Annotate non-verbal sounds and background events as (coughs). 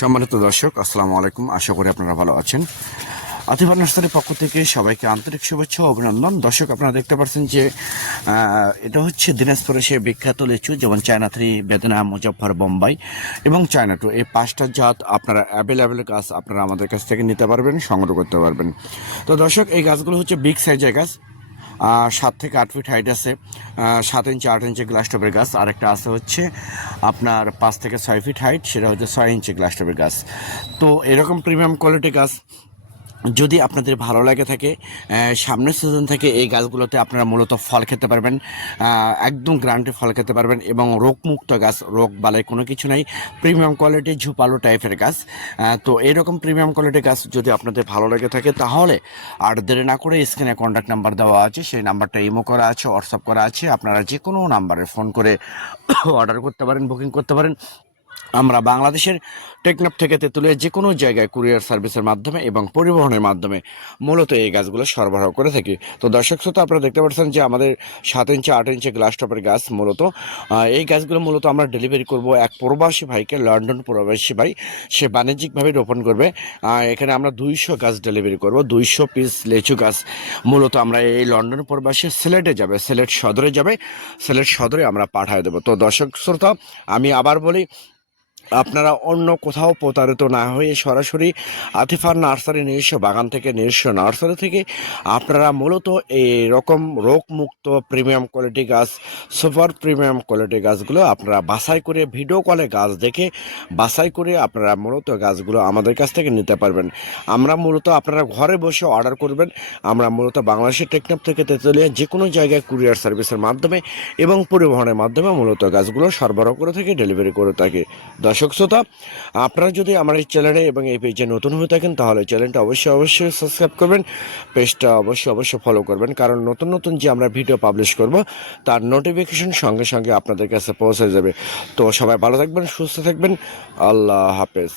সম্মানিত দর্শক, আসসালামু আলাইকুম। আশা করি আপনারা ভালো আছেন। আতিফা নার্সারির পক্ষ থেকে সবাইকে আন্তরিক শুভেচ্ছা ও অভিনন্দন। দর্শক, আপনারা দেখতে পাচ্ছেন যে এটা হচ্ছে দিনাজপুরে সে বিখ্যাত লিচু, যেমন চায়না থ্রি, বেদনা, মুজফ্ফর, বোম্বাই এবং চায়না টু। এই পাঁচটা জাত আপনারা অ্যাভেলেবেল গাছ আপনারা আমাদের কাছ থেকে নিতে পারবেন, সংগ্রহ করতে পারবেন। তো দর্শক, এই গাছগুলো হচ্ছে বিগ সাইজের গাছ। সাত থেকে আট ফিট হাইট আছে। সাত ইঞ্চি আট ইঞ্চি গ্লাস টপের গাছ। আরেকটা আছে হচ্ছে আপনার পাঁচ থেকে ছয় ফিট হাইট সেটা হচ্ছে ছয় ইঞ্চি গ্লাস টপের গাছ। তো এরকম প্রিমিয়াম কোয়ালিটি গাছ যদি আপনাদের ভালো লাগে থাকে সামনের সিজন থেকে এই গাছগুলোতে আপনারা মূলত ফল খেতে পারবেন একদম গ্রান্টে ফল খেতে পারবেন এবং রোগমুক্ত গাছ, রোগ বালাই কোনো কিছু নাই প্রিমিয়াম কোয়ালিটি ঝুপালো টাইপের গাছ। তো এরকম প্রিমিয়াম কোয়ালিটি গাছ যদি আপনাদের ভালো লেগে থাকে, তাহলে আর দেরি না করে স্ক্রিনে কন্ট্যাক্ট নাম্বার দেওয়া আছে, সেই নাম্বারটা ইমো করা আছে হোয়াটসঅ্যাপ করা আছে, আপনারা যে কোনো নাম্বারে ফোন করে (coughs) অর্ডার করতে পারেন বুকিং করতে পারেন। আমরা বাংলাদেশের টেকনাফ থেকে তেঁতুলিয়া যে কোনো জায়গায় কুরিয়ার সার্ভিসের মাধ্যমে এবং পরিবহনের মাধ্যমে মূলত এই গাছগুলো সরবরাহ করে থাকি। তো দর্শক শ্রোতা, আপনারা দেখতে পাচ্ছেন যে আমাদের সাত ইঞ্চি, আট ইঞ্চি গ্লাস টপের গাছ মূলত এই গাছগুলো মূলত আমরা ডেলিভারি করব এক প্রবাসী ভাইকে, লন্ডন প্রবাসী ভাই। সে বাণিজ্যিকভাবে রোপণ করবে। এখানে আমরা দুইশো গাছ ডেলিভারি করব, দুইশো পিস লেচু গাছ। মূলত আমরা এই লন্ডন প্রবাসী সিলেটে যাবে, সিলেট সদরে যাবে, সিলেট সদরে আমরা পাঠিয়ে দেবো। তো দর্শক শ্রোতা, আমি আবার বলি আপনারা অন্য কোথাও প্রতারিত না হয়ে সরাসরি আতিফার নার্সারি নিজস্ব বাগান থেকে, নিজস্ব নার্সারি থেকে আপনারা মূলত এই রকম রোগমুক্ত প্রিমিয়াম কোয়ালিটি গাছ, সুপার প্রিমিয়াম কোয়ালিটি গাছগুলো আপনারা বাছাই করে, ভিডিও কলে গাছ দেখে বাছাই করে আপনারা মূলত গাছগুলো আমাদের কাছ থেকে নিতে পারবেন। আমরা মূলত আপনারা ঘরে বসে অর্ডার করবেন। আমরা মূলত বাংলাদেশের টেকনাফ থেকে তেতুলিয়া যে কোনো জায়গায় কুরিয়ার সার্ভিসের মাধ্যমে এবং পরিবহনের মাধ্যমে মূলত গাছগুলো সরবরাহ করে থাকি, ডেলিভারি করে থাকি। দর্শক শ্রোতা, আপনারা যদি আমার এই চ্যানেলে এবং এই পেজে নতুন হয়ে থাকেন, তাহলে চ্যানেলটা অবশ্যই অবশ্যই সাবস্ক্রাইব করবেন। পেজটা অবশ্যই অবশ্যই ফলো করবেন। কারণ নতুন নতুন যে আমরা ভিডিও পাবলিশ করব, তার নোটিফিকেশন সঙ্গে সঙ্গে আপনাদের কাছে পৌঁছে যাবে। তো সবাই ভালো থাকবেন, সুস্থ থাকবেন। আল্লাহ হাফেজ।